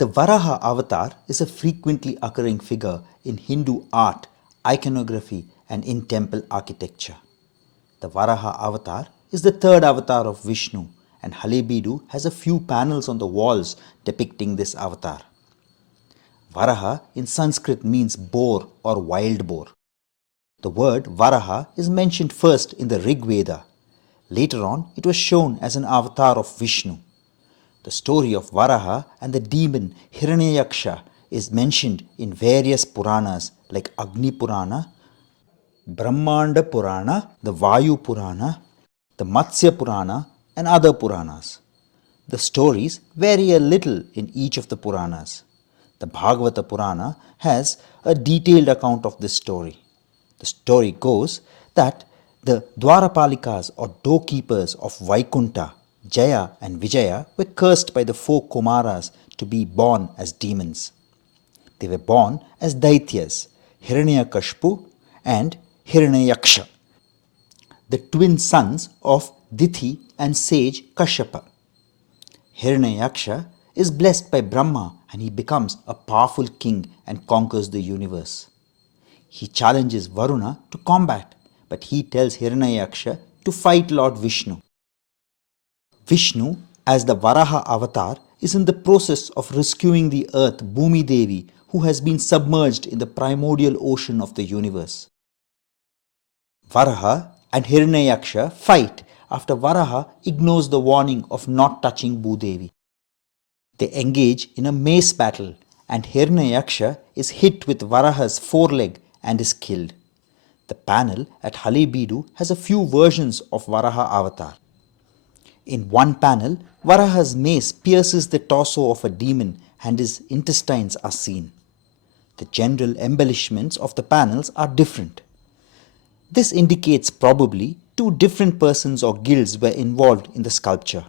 The Varaha avatar is a frequently occurring figure in Hindu art, iconography, and in temple architecture. The Varaha avatar is the third avatar of Vishnu, and Halebeedu has a few panels on the walls depicting this avatar. Varaha in Sanskrit means boar or wild boar. The word Varaha is mentioned first in the Rig Veda. Later on, it was shown as an avatar of Vishnu. The story of Varaha and the demon Hiranyaksha is mentioned in various Puranas like Agni Purana, Brahmanda Purana, the Vayu Purana, the Matsya Purana, and other Puranas. The stories vary a little in each of the Puranas. The Bhagavata Purana has a detailed account of this story. The story goes that the Dwarapalikas or doorkeepers of Vaikunta, Jaya and Vijaya were cursed by the four Kumaras to be born as demons. They were born as Daityas, Hiranyakashpu and Hiranyaksha, the twin sons of Dithi and sage Kashyapa. Hiranyaksha is blessed by Brahma and he becomes a powerful king and conquers the universe. He challenges Varuna to combat, but he tells Hiranyaksha to fight Lord Vishnu. Vishnu, as the Varaha avatar, is in the process of rescuing the earth Bhumi Devi, who has been submerged in the primordial ocean of the universe. Varaha and Hiranyaksha fight after Varaha ignores the warning of not touching Bhudevi. They engage in a mace battle and Hiranyaksha is hit with Varaha's foreleg and is killed. The panel at Halebeedu has a few versions of Varaha avatar. In one panel, Varaha's mace pierces the torso of a demon and his intestines are seen. The general embellishments of the panels are different. This indicates probably two different persons or guilds were involved in the sculpture,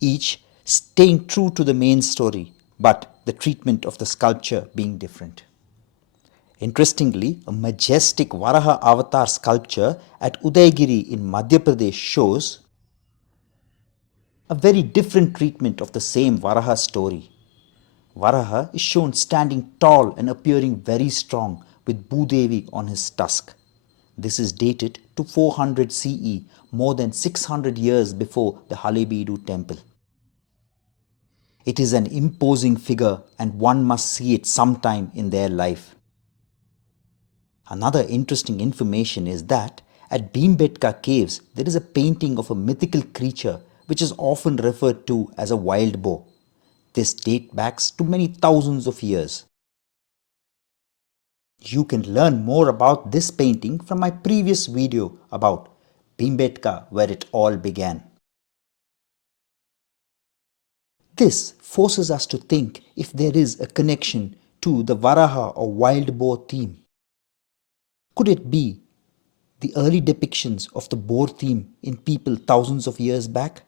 each staying true to the main story, but the treatment of the sculpture being different. Interestingly, a majestic Varaha avatar sculpture at Udaygiri in Madhya Pradesh shows a very different treatment of the same Varaha story. Varaha is shown standing tall and appearing very strong with Bhudevi on his tusk. This is dated to 400 CE, more than 600 years before the Halebeedu temple. It is an imposing figure and one must see it sometime in their life. Another interesting information is that at Bhimbetka caves there is a painting of a mythical creature which is often referred to as a wild boar. This dates back to many thousands of years. You can learn more about this painting from my previous video about Bhimbetka, where it all began. This forces us to think if there is a connection to the Varaha or wild boar theme. Could it be the early depictions of the boar theme in people thousands of years back?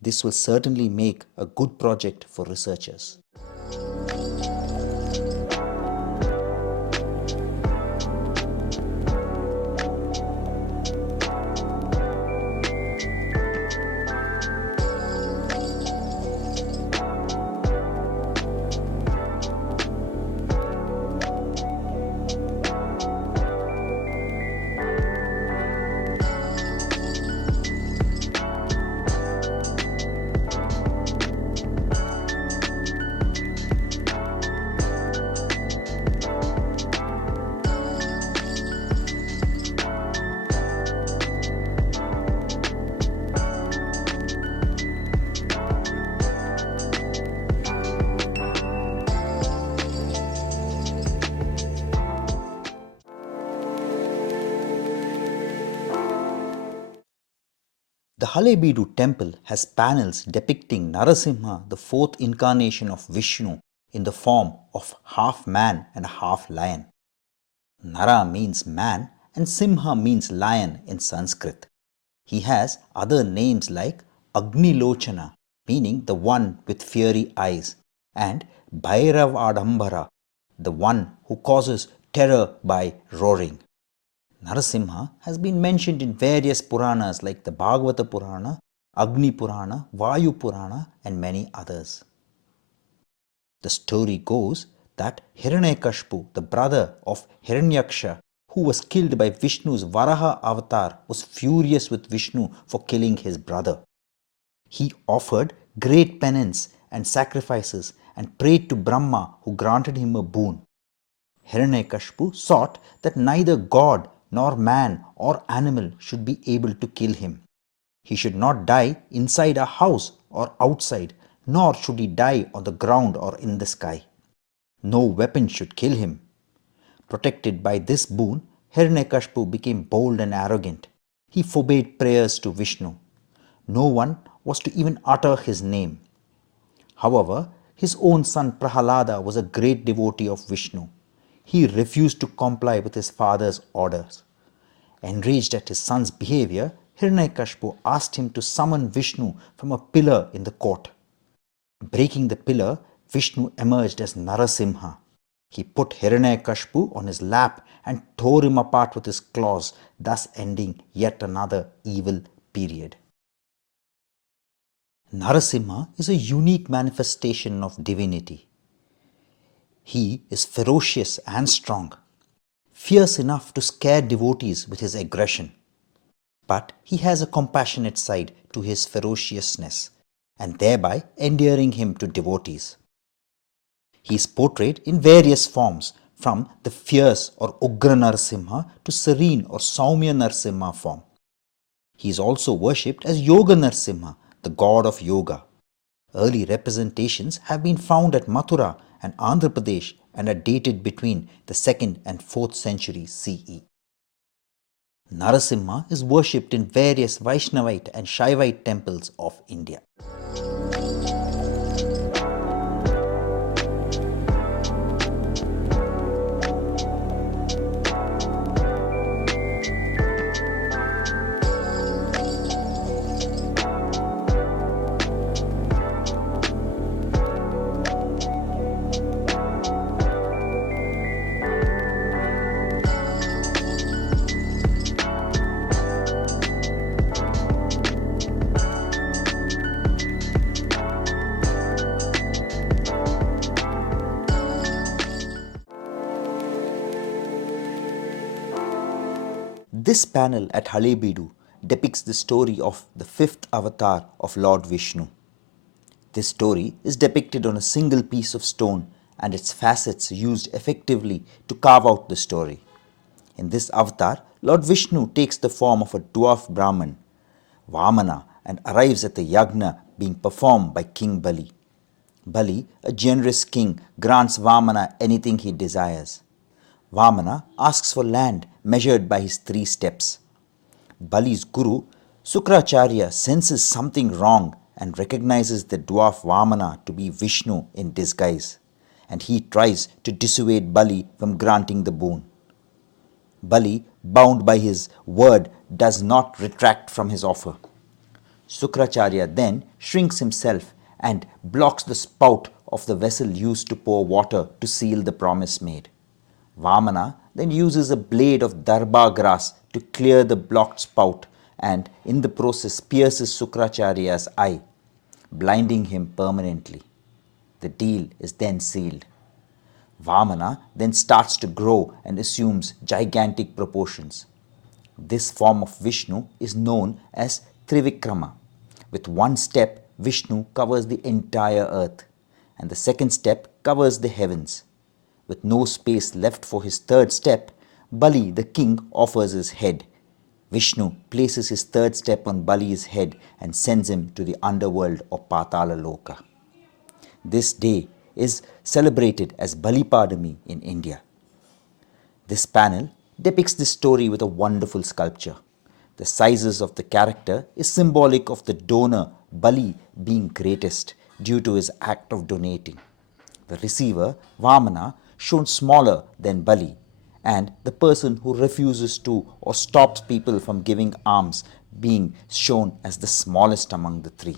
This will certainly make a good project for researchers. The Halebeedu temple has panels depicting Narasimha, the fourth incarnation of Vishnu, in the form of half man and half lion. Nara means man and Simha means lion in Sanskrit. He has other names like Agni Lochana, meaning the one with fiery eyes, and Bhairav Adambara, the one who causes terror by roaring. Narasimha has been mentioned in various Puranas like the Bhagavata Purana, Agni Purana, Vayu Purana, and many others. The story goes that Hiranyakashipu, the brother of Hiranyaksha, who was killed by Vishnu's Varaha avatar, was furious with Vishnu for killing his brother. He offered great penance and sacrifices and prayed to Brahma, who granted him a boon. Hiranyakashipu sought that neither God nor man or animal should be able to kill him. He should not die inside a house or outside, nor should he die on the ground or in the sky. No weapon should kill him. Protected by this boon, Hiranyakashipu became bold and arrogant. He forbade prayers to Vishnu. No one was to even utter his name. However, his own son Prahalada was a great devotee of Vishnu. He refused to comply with his father's orders. Enraged at his son's behavior, Hiranyakashipu asked him to summon Vishnu from a pillar in the court. Breaking the pillar, Vishnu emerged as Narasimha. He put Hiranyakashipu on his lap and tore him apart with his claws, thus ending yet another evil period. Narasimha is a unique manifestation of divinity. He is ferocious and strong, fierce enough to scare devotees with his aggression. But he has a compassionate side to his ferociousness, and thereby endearing him to devotees. He is portrayed in various forms, from the fierce or Ugra Narasimha to serene or Saumya Narasimha form. He is also worshipped as Yoga Narasimha, the god of yoga. Early representations have been found at Mathura and Andhra Pradesh and are dated between the 2nd and 4th century CE. Narasimha is worshipped in various Vaishnavite and Shaivite temples of India. This panel at Halebeedu depicts the story of the 5th avatar of Lord Vishnu. This story is depicted on a single piece of stone and its facets used effectively to carve out the story. In this avatar, Lord Vishnu takes the form of a dwarf Brahman, Vamana, and arrives at the yagna being performed by King Bali. Bali, a generous king, grants Vamana anything he desires. Vamana asks for land measured by his 3 steps. Bali's guru, Sukracharya, senses something wrong and recognizes the dwarf Vamana to be Vishnu in disguise, and he tries to dissuade Bali from granting the boon. Bali, bound by his word, does not retract from his offer. Sukracharya then shrinks himself and blocks the spout of the vessel used to pour water to seal the promise made. Vamana then uses a blade of darba grass to clear the blocked spout and in the process pierces Sukracharya's eye, blinding him permanently. The deal is then sealed. Vamana then starts to grow and assumes gigantic proportions. This form of Vishnu is known as Trivikrama. With one step, Vishnu covers the entire earth, and the second step covers the heavens. With no space left for his third step, Bali the king offers his head. Vishnu places his third step on Bali's head and sends him to the underworld of Patala Loka. This day is celebrated as Balipadami in India. This panel depicts this story with a wonderful sculpture. The sizes of the character is symbolic of the donor, Bali, being greatest due to his act of donating. The receiver, Vamana, shown smaller than Bali, and the person who refuses to or stops people from giving alms being shown as the smallest among the 3.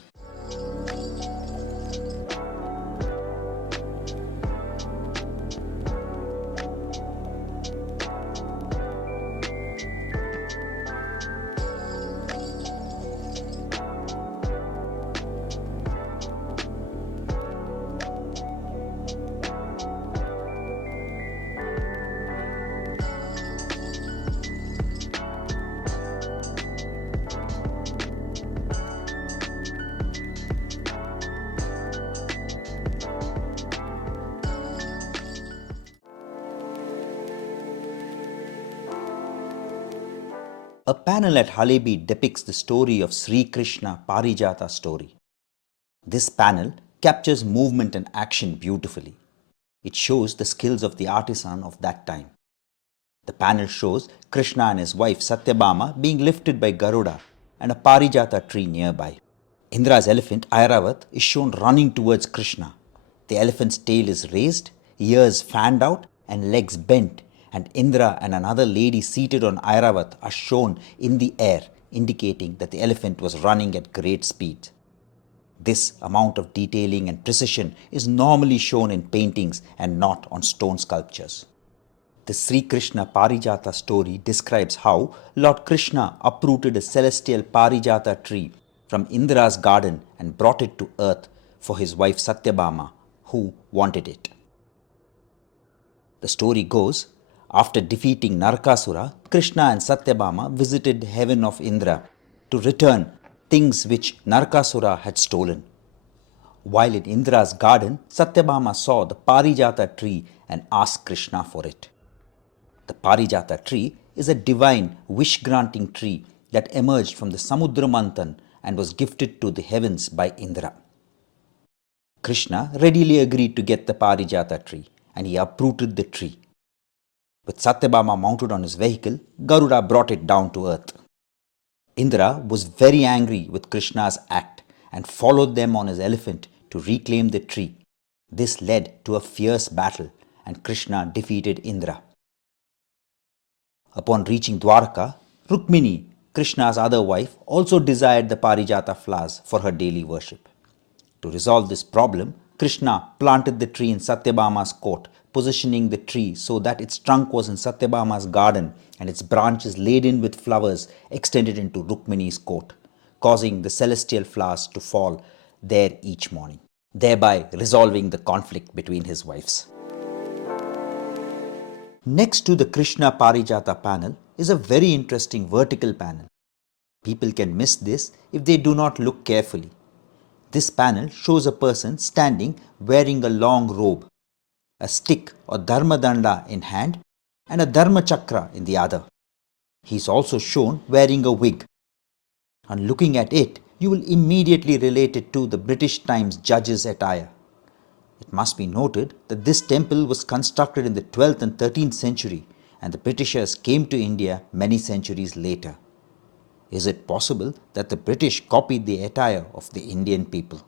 A panel at Halebi depicts the story of Sri Krishna Parijata story. This panel captures movement and action beautifully. It shows the skills of the artisan of that time. The panel shows Krishna and his wife Satyabhama being lifted by Garuda and a Parijata tree nearby. Indra's elephant Airavat is shown running towards Krishna. The elephant's tail is raised, ears fanned out, and legs bent, and Indra and another lady seated on Airavat are shown in the air, indicating that the elephant was running at great speed. This amount of detailing and precision is normally shown in paintings and not on stone sculptures. The Sri Krishna Parijata story describes how Lord Krishna uprooted a celestial Parijata tree from Indra's garden and brought it to earth for his wife Satyabhama, who wanted it. The story goes, after defeating Narakasura, Krishna and Satyabhama visited heaven of Indra to return things which Narakasura had stolen. While in Indra's garden, Satyabhama saw the Parijata tree and asked Krishna for it. The Parijata tree is a divine wish-granting tree that emerged from the Samudra Manthan and was gifted to the heavens by Indra. Krishna readily agreed to get the Parijata tree and he uprooted the tree. With Satyabhama mounted on his vehicle, Garuda brought it down to earth. Indra was very angry with Krishna's act and followed them on his elephant to reclaim the tree. This led to a fierce battle and Krishna defeated Indra. Upon reaching Dwarka, Rukmini, Krishna's other wife, also desired the Parijata flowers for her daily worship. To resolve this problem, Krishna planted the tree in Satyabhama's court, positioning the tree so that its trunk was in Satyabhama's garden and its branches laden with flowers extended into Rukmini's court, causing the celestial flowers to fall there each morning, thereby resolving the conflict between his wives. Next to the Krishna Parijata panel is a very interesting vertical panel. People can miss this if they do not look carefully. This panel shows a person standing wearing a long robe, a stick or dharmadanda in hand and a dharma chakra in the other. He is also shown wearing a wig. On looking at it, you will immediately relate it to the British Times judge's attire. It must be noted that this temple was constructed in the 12th and 13th century and the Britishers came to India many centuries later. Is it possible that the British copied the attire of the Indian people?